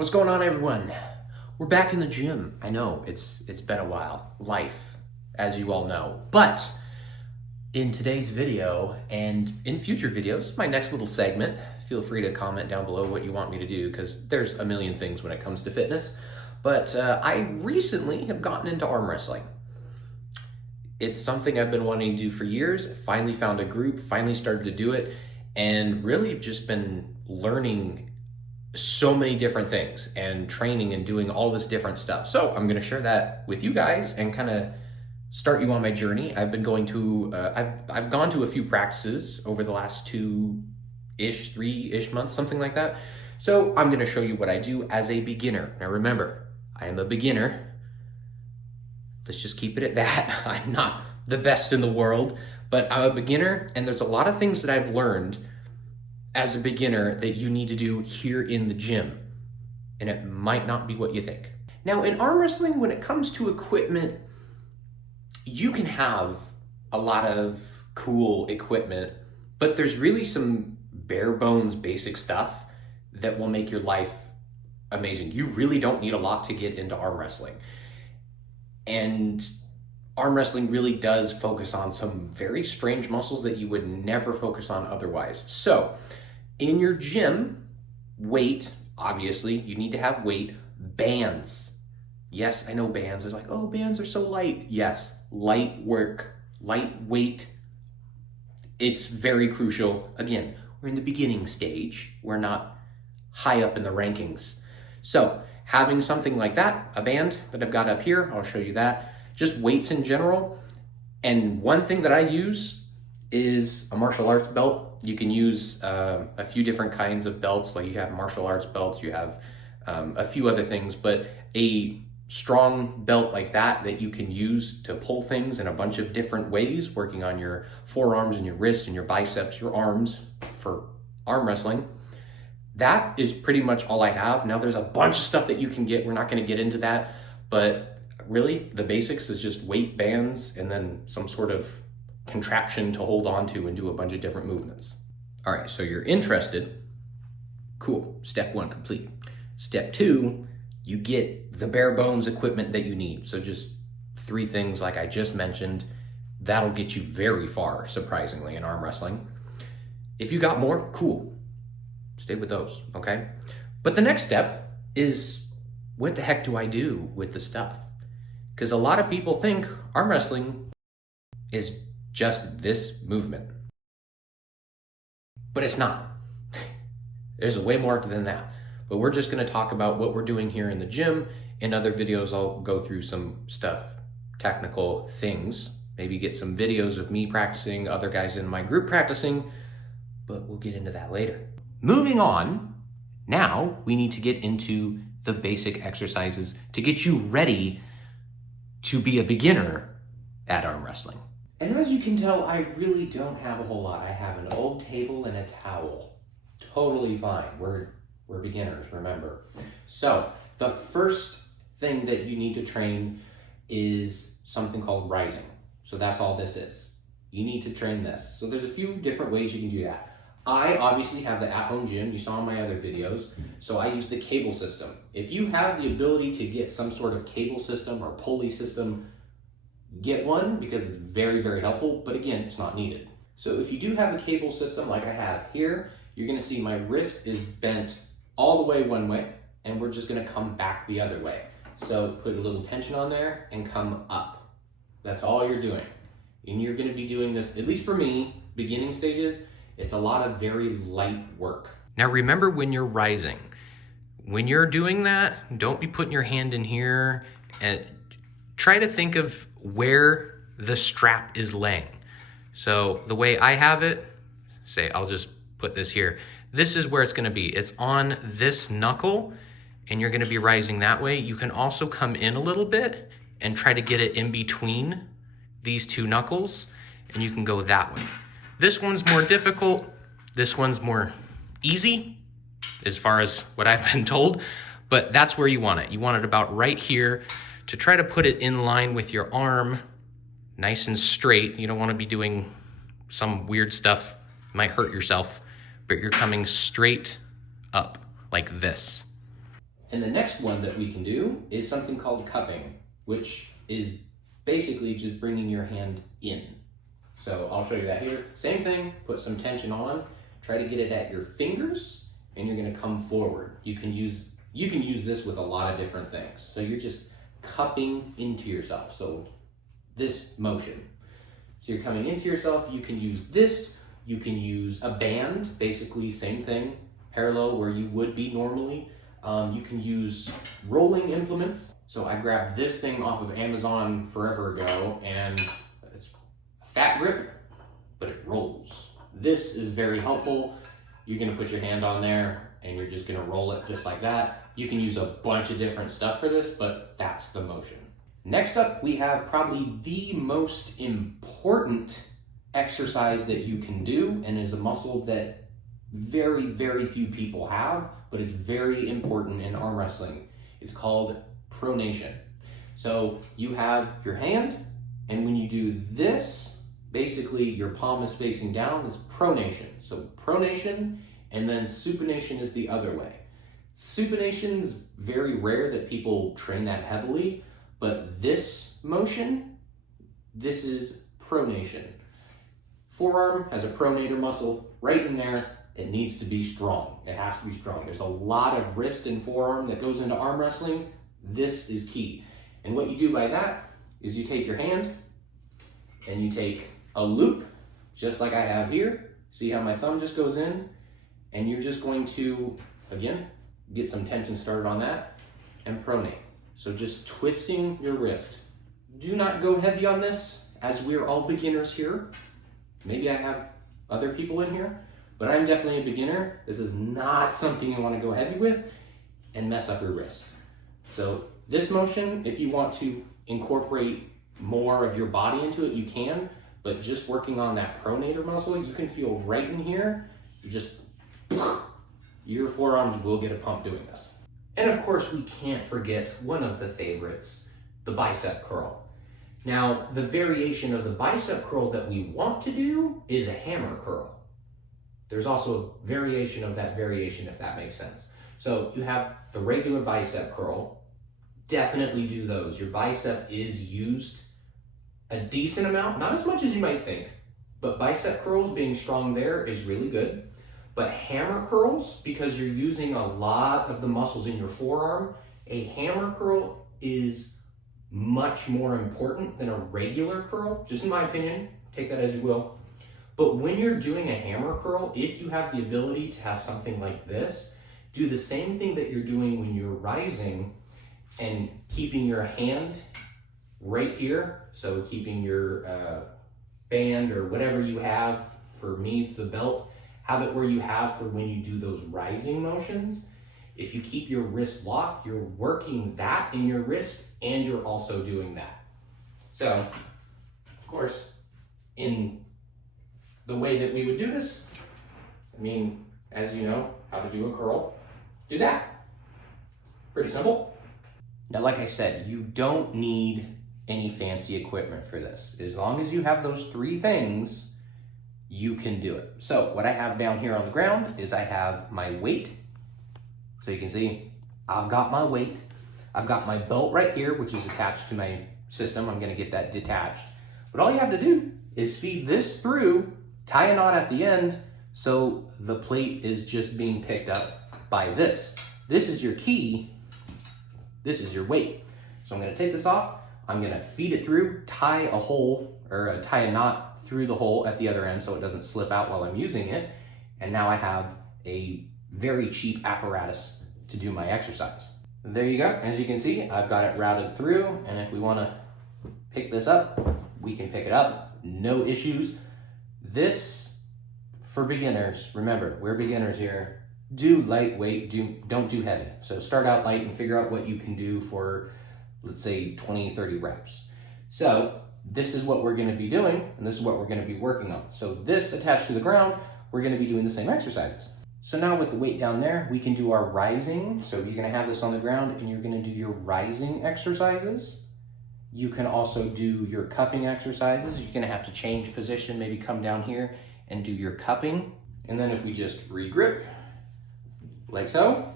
What's going on, everyone? We're back in the gym. I know it's been a while. Life, as you all know. But in today's video and in future videos, my next little segment, feel free to comment down below what you want me to do because there's a million things when it comes to fitness. But I recently have gotten into arm wrestling. It's something I've been wanting to do for years. Finally found a group, finally started to do it, and really just been learning so many different things and training and doing all this different stuff. So I'm gonna share that with you guys and kind of start you on my journey. I've been going to, I've gone to a few practices over the last 3-ish months, something like that. So I'm gonna show you what I do as a beginner. Now remember, I am a beginner. Let's just keep it at that. I'm not the best in the world, but I'm a beginner, and there's a lot of things that I've learned as a beginner that you need to do here in the gym, and it might not be what you think. Now in arm wrestling, when it comes to equipment, you can have a lot of cool equipment, but there's really some bare bones basic stuff that will make your life amazing. You really don't need a lot to get into arm wrestling. And arm wrestling really does focus on some very strange muscles that you would never focus on otherwise. So in your gym, weight, obviously, you need to have weight. Bands. Yes, I know bands is like, oh, bands are so light. Yes, light work, lightweight. It's very crucial. Again, we're in the beginning stage. We're not high up in the rankings. So having something like that, a band that I've got up here, I'll show you that. Just weights in general. And one thing that I use is a martial arts belt. You can use a few different kinds of belts, like you have martial arts belts, you have a few other things, but a strong belt like that you can use to pull things in a bunch of different ways, working on your forearms and your wrists and your biceps, your arms for arm wrestling. That is pretty much all I have. Now there's a bunch of stuff that you can get. We're not gonna get into that, but really the basics is just weight, bands, and then some sort of contraption to hold on to and do a bunch of different movements. All right, so you're interested. Cool, step 1 complete. Step 2, you get the bare bones equipment that you need. So just 3 things like I just mentioned. That'll get you very far, surprisingly, in arm wrestling. If you got more, cool. Stay with those, okay? But the next step is, what the heck do I do with the stuff? Because a lot of people think arm wrestling is just this movement. But it's not. There's way more than that. But we're just gonna talk about what we're doing here in the gym. In other videos, I'll go through some stuff, technical things, maybe get some videos of me practicing, other guys in my group practicing, but we'll get into that later. Moving on, now we need to get into the basic exercises to get you ready to be a beginner at arm wrestling. And as you can tell, I really don't have a whole lot. I have an old table and a towel. Totally fine. We're beginners, remember. So the first thing that you need to train is something called rising. So that's all this is. You need to train this. So there's a few different ways you can do that. I obviously have the at-home gym. You saw in my other videos. So I use the cable system. If you have the ability to get some sort of cable system or pulley system, get one, because it's very, very helpful, but again, it's not needed. So if you do have a cable system like I have here, you're gonna see my wrist is bent all the way one way, and we're just gonna come back the other way. So put a little tension on there and come up. That's all you're doing. And you're gonna be doing this, at least for me, beginning stages, it's a lot of very light work. Now remember when you're rising, when you're doing that, don't be putting your hand in here, and try to think of where the strap is laying. So the way I have it, say, I'll just put this here. This is where it's gonna be. It's on this knuckle, and you're gonna be rising that way. You can also come in a little bit and try to get it in between these 2 knuckles, and you can go that way. This one's more difficult. This one's more easy, as far as what I've been told, but that's where you want it. You want it about right here, to try to put it in line with your arm, nice and straight. You don't want to be doing some weird stuff, might hurt yourself, but you're coming straight up like this. And the next one that we can do is something called cupping, which is basically just bringing your hand in. So I'll show you that here. Same thing, put some tension on, try to get it at your fingers, and you're gonna come forward. You can use this with a lot of different things. So you're just cupping into yourself. So this motion. So you're coming into yourself, you can use this, you can use a band, basically same thing, parallel where you would be normally. You can use rolling implements. So I grabbed this thing off of Amazon forever ago, and it's a fat grip, but it rolls. This is very helpful. You're gonna put your hand on there and you're just gonna roll it just like that. You can use a bunch of different stuff for this, but that's the motion. Next up, we have probably the most important exercise that you can do, and is a muscle that very, very few people have, but it's very important in arm wrestling. It's called pronation. So you have your hand, and when you do this, basically your palm is facing down, it's pronation. So pronation, and then supination is the other way. Supination's very rare that people train that heavily, but this motion, this is pronation. Forearm has a pronator muscle right in there. It needs to be strong. It has to be strong. There's a lot of wrist and forearm that goes into arm wrestling. This is key. And what you do by that is you take your hand and you take a loop, just like I have here. See how my thumb just goes in? And you're just going to, again, get some tension started on that and pronate. So just twisting your wrist. Do not go heavy on this, as we're all beginners here. Maybe I have other people in here, but I'm definitely a beginner. This is not something you want to go heavy with and mess up your wrist. So this motion, if you want to incorporate more of your body into it, you can, but just working on that pronator muscle, you can feel right in here, you just, your forearms will get a pump doing this. And of course, we can't forget one of the favorites, the bicep curl. Now, the variation of the bicep curl that we want to do is a hammer curl. There's also a variation of that variation, if that makes sense. So you have the regular bicep curl. Definitely do those. Your bicep is used a decent amount, not as much as you might think, but bicep curls being strong there is really good. But hammer curls, because you're using a lot of the muscles in your forearm, a hammer curl is much more important than a regular curl, just in my opinion, take that as you will. But when you're doing a hammer curl, if you have the ability to have something like this, do the same thing that you're doing when you're rising and keeping your hand right here. So keeping your band or whatever you have, for me it's the belt, have it where you have for when you do those rising motions. If you keep your wrist locked, you're working that in your wrist and you're also doing that. So, of course, in the way that we would do this, I mean, as you know, how to do a curl, do that. Pretty simple. Now, like I said, you don't need any fancy equipment for this. As long as you have those three things, you can do it. So what I have down here on the ground is I have my weight. So you can see, I've got my weight. I've got my belt right here, which is attached to my system. I'm gonna get that detached. But all you have to do is feed this through, tie a knot at the end, so the plate is just being picked up by this. This is your key, this is your weight. So I'm gonna take this off, I'm gonna feed it through, tie a hole, or tie a knot through the hole at the other end so it doesn't slip out while I'm using it. And now I have a very cheap apparatus to do my exercise. There you go. As you can see, I've got it routed through, and if we want to pick this up, we can pick it up. No issues. This, for beginners, remember, we're beginners here. Do lightweight, don't do heavy. So start out light and figure out what you can do for, let's say, 20, 30 reps. So this is what we're going to be doing, and this is what we're going to be working on. So this attached to the ground, we're going to be doing the same exercises. So now with the weight down there, we can do our rising. So you're going to have this on the ground and you're going to do your rising exercises. You can also do your cupping exercises. You're going to have to change position, maybe come down here and do your cupping. And then if we just regrip, like so,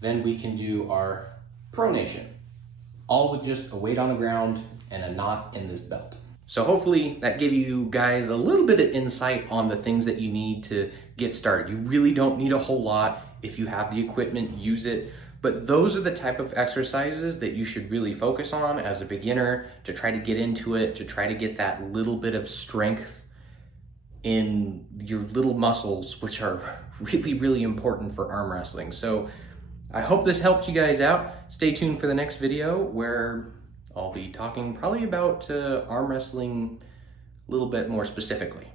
Then we can do our pronation, all with just a weight on the ground and a knot in this belt. So hopefully that gave you guys a little bit of insight on the things that you need to get started. You really don't need a whole lot. If you have the equipment, use it. But those are the type of exercises that you should really focus on as a beginner to try to get into it, to try to get that little bit of strength in your little muscles, which are really, really important for arm wrestling. So I hope this helped you guys out. Stay tuned for the next video where I'll be talking probably about arm wrestling a little bit more specifically.